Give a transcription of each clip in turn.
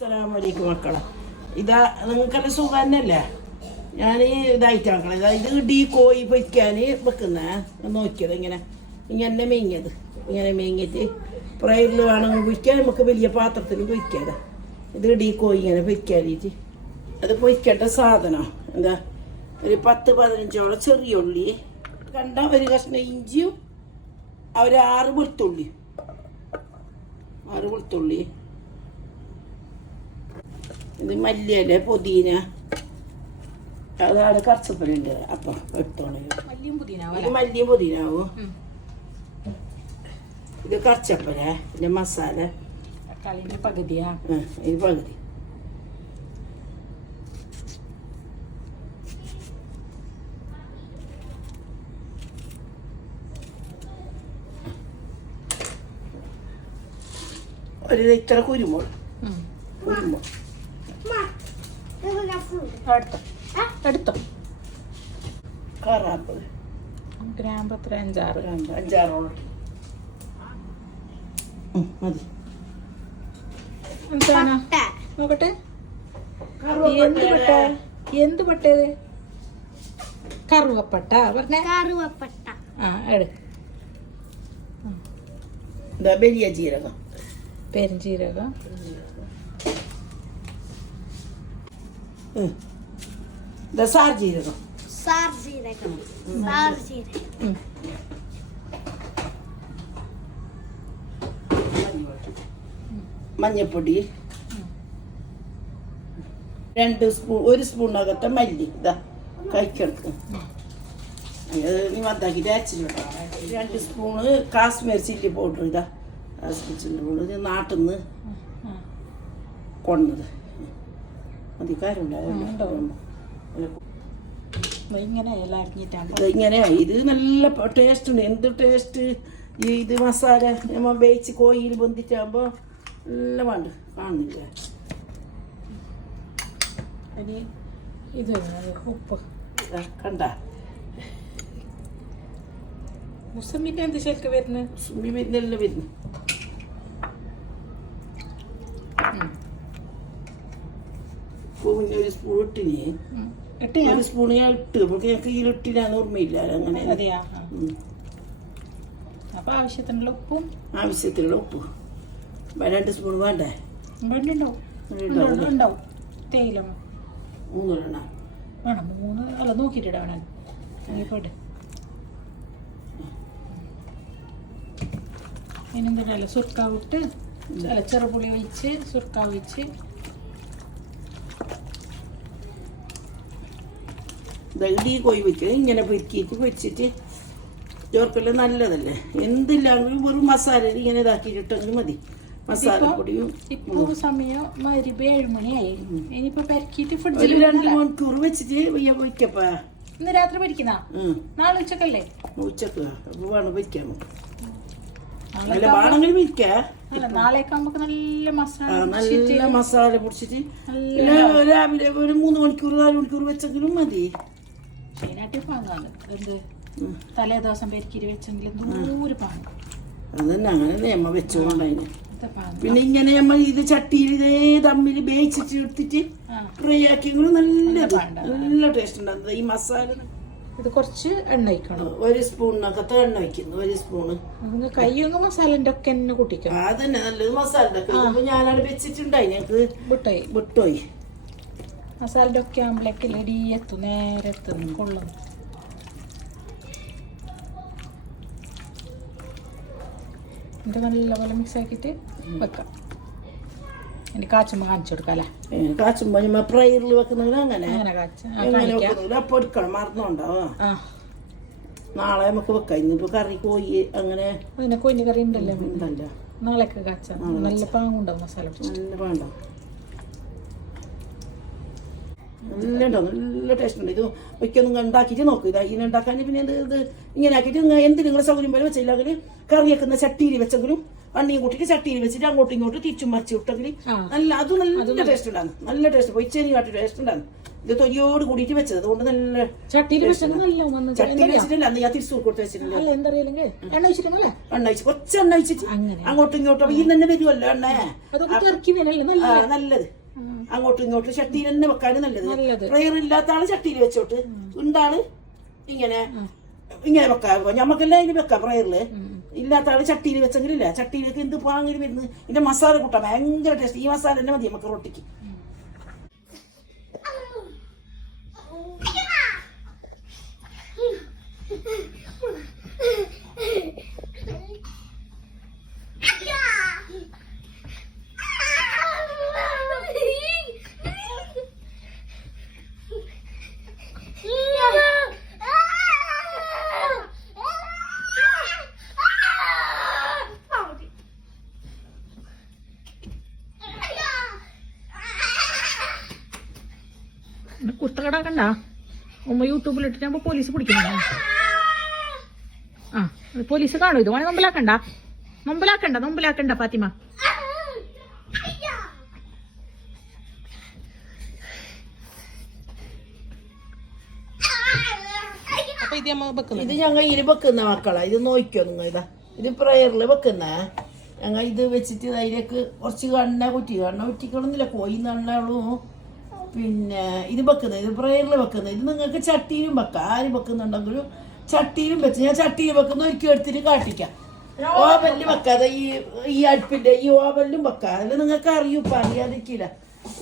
അസ്സലാമലൈക്കും മക്കളെ. ഇതാ നിങ്ങൾക്കെല്ലാം സുഖം തന്നെയല്ലേ? ഞാൻ ഇതായിട്ട് മക്കളെ. ഇതാ ഇത് ഇടി കോഴി പൊയ്ക്കാൻ വെക്കുന്ന. നോക്കിയത് ഇങ്ങനെ. ഇങ്ങനെ മേങ്ങിയത്. ഇങ്ങനെ മേങ്ങിയിട്ട് പ്രയറിൽ വേണമെങ്കിൽ പൊയ്ക്കാൻ നമുക്ക് വലിയ പാത്രത്തിൽ പൊയ്ക്കാതെ ഇത് ഇടി കോഴി ഇങ്ങനെ പൊയ്ക്കാനായിട്ട് അത് പൊയ്ക്കേണ്ട സാധനം. എന്താ? ഒരു പത്ത് പതിനഞ്ചോളം ചെറിയ ഉള്ളി. കണ്ട ഒരു കഷ്ണം ഇഞ്ചിയും ഒരു ആറ് വെളുത്തുള്ളി ആറ് വെളുത്തുള്ളി. ഇത് മല്ലിയല്ലേ പുതിന. അതാണ് കറച്ചപ്പലുണ്ട് അപ്പം എടുത്തോളൂ മല്ലിയും ഇത് മല്ലിയും പുതിനാവും. ഇത് കറച്ചപ്പല പിന്നെ മസാല. പകുതിയാ? ഇത് പകുതി. ഒരു ഇത്ര കുരുമുളക്. എടുത്തോ. എടുത്തോ. കറാപ്പ്. ഗ്രാമ്പ് എത്ര അഞ്ചാറ്. അഞ്ചാറോളം. മതി. എന്താണ്? നോക്കട്ടെ. എന്ത് പട്ട? എന്ത് പട്ടത്? കറുവപ്പട്ട. പറഞ്ഞേ. കറുവപ്പട്ട. ആ എട്. വലിയ ജീരകം. പെരുംജീരകം. സാർ ജീരകം. സാർ ജീരകം. സാർ ജീരകം. മഞ്ഞപ്പൊടി. രണ്ട് സ്പൂൺ ഒരു സ്പൂണകത്തെ മല്ലി. ഇതാ കഴിക്കെടുക്കും നീ വന്നാക്കിട്ട് അച്ചിട്ടോ രണ്ട് സ്പൂണ് കാശ്മീർ ചില്ലി പൗഡർ ഇതാ. കാശ്മീർ ചില്ലി പൗഡർ ഇത് നാട്ടിൽ നിന്ന്. കൊണ്ടത്. മതി ഇങ്ങനെ ഇത് നല്ല ടേസ്റ്റ് ഉണ്ട്. എന്ത് ടേസ്റ്റ് ഈ ഇത് മസാല നമ്മൾ വേവിച്ച് കോഴിയിൽ ബന്ധിച്ചാകുമ്പോൾ നല്ല വേണ്ട കാണുന്നില്ല? ഇനി ഇത് ഉപ്പ്. കണ്ട മുസമ്മിന്റെ എന്ത് ശരിക്കും വരുന്നത് മുസമ്മി വരുന്നല്ലോ വരുന്നു പൂവിന് ഒരു സ്പൂൺ ഇട്ടിനി. ഒരു സ്പൂൺ ഞാൻ ഇട്ട്. നമുക്ക് ഞങ്ങൾക്ക് ഈ ഓർമ്മയില്ല. അങ്ങനെ. അപ്പൊ ആവശ്യത്തിനുള്ള ഉപ്പും? ആവശ്യത്തിനുള്ള ഉപ്പ്. രണ്ട് സ്പൂൺ വേണ്ടേ? ഉണ്ടാവും. തേയില. മൂന്നെണ്ണം? വേണം. മൂന്ന്. അല്ല നോക്കിയിട്ടിട വേണം. പോയിട്ട് ഇനിന്തിനല്ല സുർക്ക വിട്ട് അല്ല ചെറുപുളി ഒഴിച്ച് സുർക്ക ഒഴിച്ച് ഇടി കോഴി വെക്കുക ഇങ്ങനെ പെരുക്കിയിട്ട് വെച്ചിട്ട് ചോർക്കെല്ലാം നല്ലതല്ലേ? എന്തില്ലാങ്കിലും വെറും മസാല ഇങ്ങനെ ഇതാക്കിയിട്ടെങ്കിൽ മതി. മസാലപ്പൊടിയും ഇപ്പൊ സമയം മരുമ്പ് ഏഴുമണിയായി ഇനിയിപ്പോ പെരക്കിയിട്ട് ഒരു ഫ്രിഡ്ജിൽ രണ്ട് മണിക്കൂർ വെച്ചിട്ട് ഇന്ന് രാത്രി നാളെ ഉച്ചക്കല്ലേ? ഉച്ചയ്ക്ക്. വേണം നല്ല മസാല നല്ല മസാല പൊടിച്ചിട്ട് രാവിലെ ഒരു മൂന്ന് മണിക്കൂർ നാല് മണിക്കൂർ വെച്ചെങ്കിലും മതി. ഷൈനാട്ടി പാങ്ങാണ്. എന്ത്. തലേ ദിവസം പെരുക്കിരി വെച്ചെങ്കിൽ നൂറ് പാങ്ങ്. അതന്നെ അങ്ങനെ നിയമ പിന്നെ ഇങ്ങനെ നമ്മൾ ഇത് ചട്ടിയിൽ ഇതേ തമ്മിൽ വേവിച്ചിട്ട് എടുത്തിട്ട് ഫ്രൈ ആക്കിയെങ്കിലും നല്ല. നല്ല ടേസ്റ്റ് ഉണ്ടാകുന്നത് ഈ മസാല ഇത് കുറച്ച് എണ്ണ ഒഴിക്കണം. ഒരു സ്പൂണിനകത്ത് എണ്ണ വയ്ക്കുന്നു ഒരു സ്പൂണ്. കയ്യൊന്ന് മസാലന്റെ ഒക്കെ എന്നെ കൂട്ടിക്കണം. അതന്നെ നല്ലത് മസാലന്റെ ഉണ്ടാക്കും ഞാനവിടെ വെച്ചിട്ടുണ്ടായി ഞങ്ങക്ക് വിട്ടോയി വിട്ടോയി മസാലന്റെ ഒക്കെ ആകുമ്പോഴേക്ക് ലടി എത്തും നേരെ എത്തും കൊള്ളും ഇത് നല്ലപോലെ മിക്സ് ആക്കിയിട്ട് വെക്കാം. ഇനി കാച്ചുമ്പോൾ കാണിച്ചു കൊടുക്കാല്ലേ? കാച്ചുമ്പോ നമ്മ ഫ്രൈറിൽ വെക്കുന്നത് അങ്ങനെ? അങ്ങനെ കാച്ച അങ്ങനെ വെക്കുന്നില്ല അപ്പൊ എടുക്കണം മറന്നുണ്ടാവാ നാളെ നമുക്ക് വെക്കാം. ഇന്നിപ്പോ കറി കോഴി അങ്ങനെ പിന്നെ കൊഞ്ഞ് കറി ഉണ്ടല്ലോ? ഉണ്ടല്ലോ. നാളേക്ക് കാച്ച. നല്ല പാങ്ങുണ്ടാവും മസാല നല്ല വേണ്ട നല്ല ഉണ്ടാവും നല്ല ടേസ്റ്റ് ഉണ്ട് ഇത് ഒക്കെയൊന്നും ഉണ്ടാക്കിയിട്ട് നോക്കും. ഇതാ ഇങ്ങനെ ഉണ്ടാക്കാൻ പിന്നെ എന്ത് ഇത് ഇങ്ങനെ ആക്കിയിട്ട് എന്ത് നിങ്ങളുടെ സൗകര്യം പോലെ വെച്ചില്ലെങ്കിൽ കറി വെക്കുന്ന ചട്ടിയിൽ വെച്ചെങ്കിലും വണ്ണിയും കൂട്ടിയിട്ട് ചട്ടിയിൽ വെച്ചിട്ട് അങ്ങോട്ടും ഇങ്ങോട്ടും തിരിച്ചും മറിച്ച് വിട്ടെങ്കിൽ. നല്ല അത് നല്ല ടേസ്റ്റ് ഉണ്ടാകും നല്ല ടേസ്റ്റ് പൊയ്ച്ചേരി കാട്ടി ടേസ്റ്റ് ഉണ്ടാകും ഇത് തൊലിയോട് കൂടിയിട്ട് വെച്ചത്. അതുകൊണ്ട് നല്ല ചട്ടിയിൽ ചട്ടിയിൽ വെച്ചിട്ടില്ല. അന്ന് ഞാൻ തിരിച്ചു കൊടുത്ത് വെച്ചിട്ടില്ല. എണ്ണ ഒഴിച്ച്. കുറച്ച് എണ്ണ അങ്ങനെ. അങ്ങോട്ടും ഇങ്ങോട്ടും. ഈ തന്നെ വരുമല്ലോ എണ്ണ. നല്ലത്. അങ്ങോട്ടും ഇങ്ങോട്ടും ചട്ടിയിൽ തന്നെ വെക്കാനും നല്ലത്. പ്രയർ ഇല്ലാത്ത ആൾ ചട്ടിയിൽ വെച്ചോട്ട്. ഉണ്ടാണ് ഇങ്ങനെ ഇങ്ങനെ വെക്കാം. ഞമ്മക്കെല്ലാം അതിന് വെക്കാം പ്രയറിൽ ഇല്ലാത്ത ആൾ ചട്ടിയിൽ വെച്ചെങ്കിലില്ല? ചട്ടിയിലേക്ക് എന്ത് പാങ്ങിൽ വരുന്നത്? ഇതിന്റെ മസാല കൂട്ടാം ഭയങ്കര ടേസ്റ്റ് ഈ മസാല തന്നെ മതി നമുക്ക് റൊട്ടിക്ക്. കുത്തകടാക്കണ്ട ഉമ്മ ഞാൻ പോലീസ് പിടിക്കുന്നുണ്ടോ ആ പോലീസ് കാണും. ഇത് വേണേ മുമ്പിലാക്കണ്ട. മുമ്പിലാക്കണ്ട മുമ്പിലാക്കണ്ട ഫാത്തിമ. ഇത് അമ്മ വെക്കുന്നത് ഇത് ഞങ്ങൾ ഇതിൽ വെക്കുന്ന മക്കളാ. ഇത് നോക്കിയോ നിങ്ങൾ ഇതാ? ഇത് പ്രയറിൽ വെക്കുന്ന. ഞങ്ങൾ ഇത് വെച്ചിട്ട് അതിലേക്ക് കുറച്ച് കണ്ണ കുറ്റി. കണ്ണ കുറ്റിക്കളൊന്നുമില്ല കോയി നണ്ണുള്ളൂ പിന്നെ ഇത് വെക്കുന്നത് ഇത് പ്രയറിൽ വെക്കുന്നത് ഇത് നിങ്ങൾക്ക് ചട്ടിയിലും വെക്കാം. ആര് വെക്കുന്നുണ്ടെങ്കിലും ചട്ടിയിലും വെച്ച് ഞാൻ ചട്ടിയിൽ വെക്കുന്ന ഒരിക്കലും എടുത്തിട്ട് കാട്ടിക്കാം. ഓവനിൽ വെക്കാതെ ഈ ഈ അടുപ്പിന്റെ ഈ ഓവനിലും വെക്കാം. അതിൽ നിങ്ങൾക്ക് അറിയൂ ഇപ്പം അറിയാതിരിക്കില്ല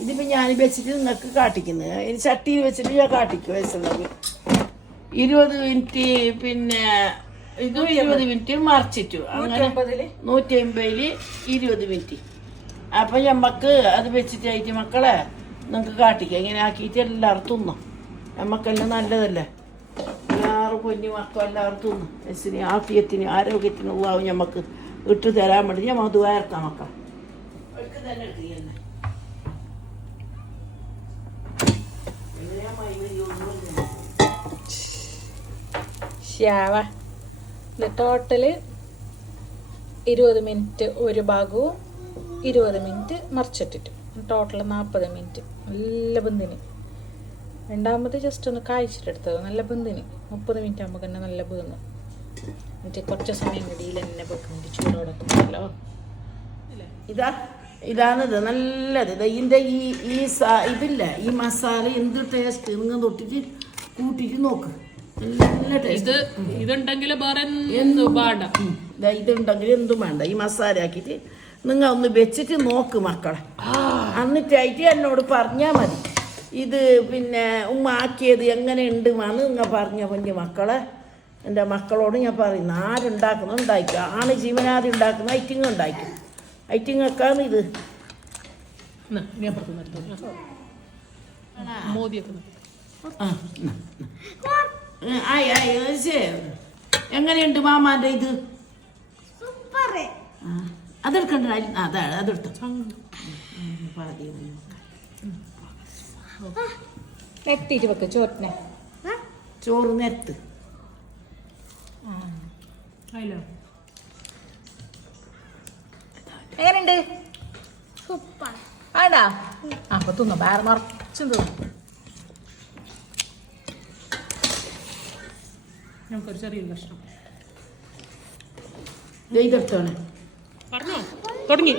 ഇതിപ്പോൾ ഞാൻ വെച്ചിട്ട് നിങ്ങൾക്ക് കാട്ടിക്കുന്നത്. ഇനി ചട്ടിയിൽ വെച്ചിട്ട് ഞാൻ കാട്ടിക്കും വയസ്സുള്ളത് ഇരുപത് മിനിറ്റ് പിന്നെ ഇത് ഇരുപത് മിനിറ്റ് മറിച്ചിട്ടു. അങ്ങനെ നൂറ്റി അമ്പതിൽ ഇരുപത് മിനിറ്റ്. അപ്പൊ ഞമ്മക്ക് അത് വെച്ചിട്ടായിട്ട് മക്കളെ. നിങ്ങൾക്ക് കാട്ടിക്കാം. ഇങ്ങനെ ആക്കിയിട്ട് എല്ലാവരും തിന്നാം. നമ്മക്കെല്ലാം നല്ലതല്ലേ? എല്ലാവരും കുഞ്ഞു മക്കളും എല്ലാവരും തിന്നും. എസിന് ആഫിയത്തിന് ആരോഗ്യത്തിന് ഉള്ളാവും ഞമ്മക്ക് ഇട്ട് തരാൻ വേണ്ടി ഞമ്മ അത് മക്കൾ അവർക്ക് തന്നെ. ശ്യാവ ഇത് ടോട്ടൽ ഇരുപത് മിനിറ്റ് ഒരു ഭാഗവും ഇരുപത് മിനിറ്റ് മറിച്ചിട്ടിട്ട്. ടോട്ടൽ നാൽപ്പത് മിനിറ്റ് നല്ല ബന്ധിന്. രണ്ടാമത് ജസ്റ്റ് ഒന്ന് കായ്ച്ചിട്ടെടുത്തത് നല്ല ബന്ധിന്. മുപ്പത് മിനിറ്റ് ആകുമ്പോൾ തന്നെ നല്ല ബന്ധു എന്നിട്ട് കുറച്ച് സമയം കൂടിയിൽ തന്നെ വെക്കുന്നുണ്ട് ചൂടോടെ ഇതാ ഇതാണിത്. നല്ലത്. ഇത് ഇതിന്റെ ഈ ഈ സാ- ഇതില്ല? ഈ മസാല എന്ത് ടേസ്റ്റ് നിങ്ങൾ തൊട്ടിട്ട് കൂട്ടിട്ട് നോക്ക്. നല്ല ടേസ്റ്റ് ഇതുണ്ടെങ്കിൽ വേറെ എന്തും പാട ഇതുണ്ടെങ്കിൽ എന്തും വേണ്ട. ഈ മസാല ആക്കിയിട്ട് നിങ്ങൾ ഒന്ന് വെച്ചിട്ട് നോക്ക് മക്കളെ. എന്നിട്ടായിട്ട് എന്നോട് പറഞ്ഞാൽ മതി. ഇത് പിന്നെ ഉമ്മ ആക്കിയത് എങ്ങനെ ഉണ്ട് എന്ന് നിങ്ങൾ പറഞ്ഞ കുഞ്ഞു മക്കളെ. എന്റെ മക്കളോട് ഞാൻ പറയുന്നു ആരുണ്ടാക്കുന്ന ഉണ്ടാക്കുക ആണ് ജീവനാദി ഉണ്ടാക്കുന്ന ഐറ്റിങ് ഉണ്ടാക്കും ഇത്. ന്നാ. ആയി ആയി എങ്ങനെയുണ്ട് മാമാന്റെ ഇത്? അതെടുക്കണ്ട. അതെടുത്തു. എത്തിയിട്ട് വെക്ക് ചോറ് നേരത്ത്. ആയില്ലോ എങ്ങനെയുണ്ട്? സൂപ്പർ. ആടാ ആ അപ്പൊ തിന്നു. വേറെ നിറച്ചും തിന്നു. ഞങ്ങൾക്കൊരു ചെറിയൊരു കഷ്ണം. ദേ ഇതെടുത്തോണേ പറഞ്ഞോ? തുടങ്ങി.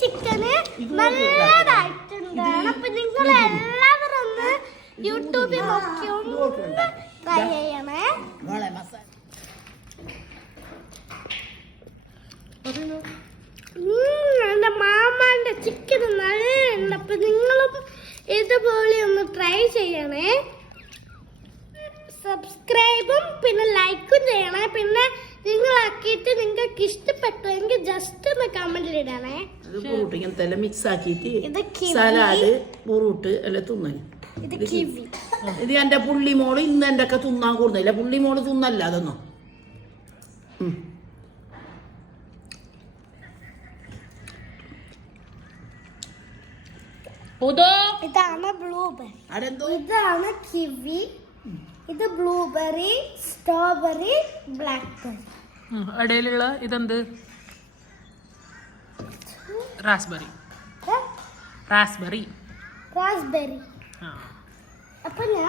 ചിക്കന് നല്ലതായിട്ടുണ്ട് അപ്പൊ നിങ്ങൾ എല്ലാവരും ഒന്ന് യൂട്യൂബിൽ നോക്കി ഒന്ന് ട്രൈ ചെയ്യണേ. എന്റെ മാമാന്റെ ചിക്കൻ നല്ലുണ്ട് അപ്പൊ നിങ്ങളും ഇതുപോലെ ഒന്ന് ട്രൈ ചെയ്യണേ. സബ്സ്ക്രൈബും പിന്നെ ലൈക്കും ചെയ്യണേ. പിന്നെ നിങ്ങളാക്കിയിട്ട് നിങ്ങൾക്ക് ഇഷ്ടപ്പെട്ടെങ്കിൽ ജസ്റ്റ് ഒന്ന് കമന്റിൽ ഇടണേ. ഇത് പൊറൂട്ട് ഇങ്ങനത്തെ എല്ലാം മിക്സ് ആക്കിയിട്ട് ഇത് കിവി. സലാഡ് പൊറൂട്ട് എല്ലാം തിന്നൽ ഇത് കിവി ഇത് എന്റെ പുള്ളി മോൾ ഇന്ന് എന്റെ ഒക്കെ തിന്നാൻ കൂടുന്നില്ല പുള്ളി മോൾ തിന്നല്ല അതൊന്നും. ഉം. ഉദോ. ഇതാണ് ബ്ലൂബെറി അതെന്തോ? ഇതാണ് കിവി ഇത് ബ്ലൂബെറി സ്ട്രോബെറി ബ്ലാക്ക്ബെറി ഇടയിലുള്ള ഇതെന്ത്? റാസ്ബെറി റാസ്ബെറി റാസ്ബെറി അപ്പൊ ഞാൻ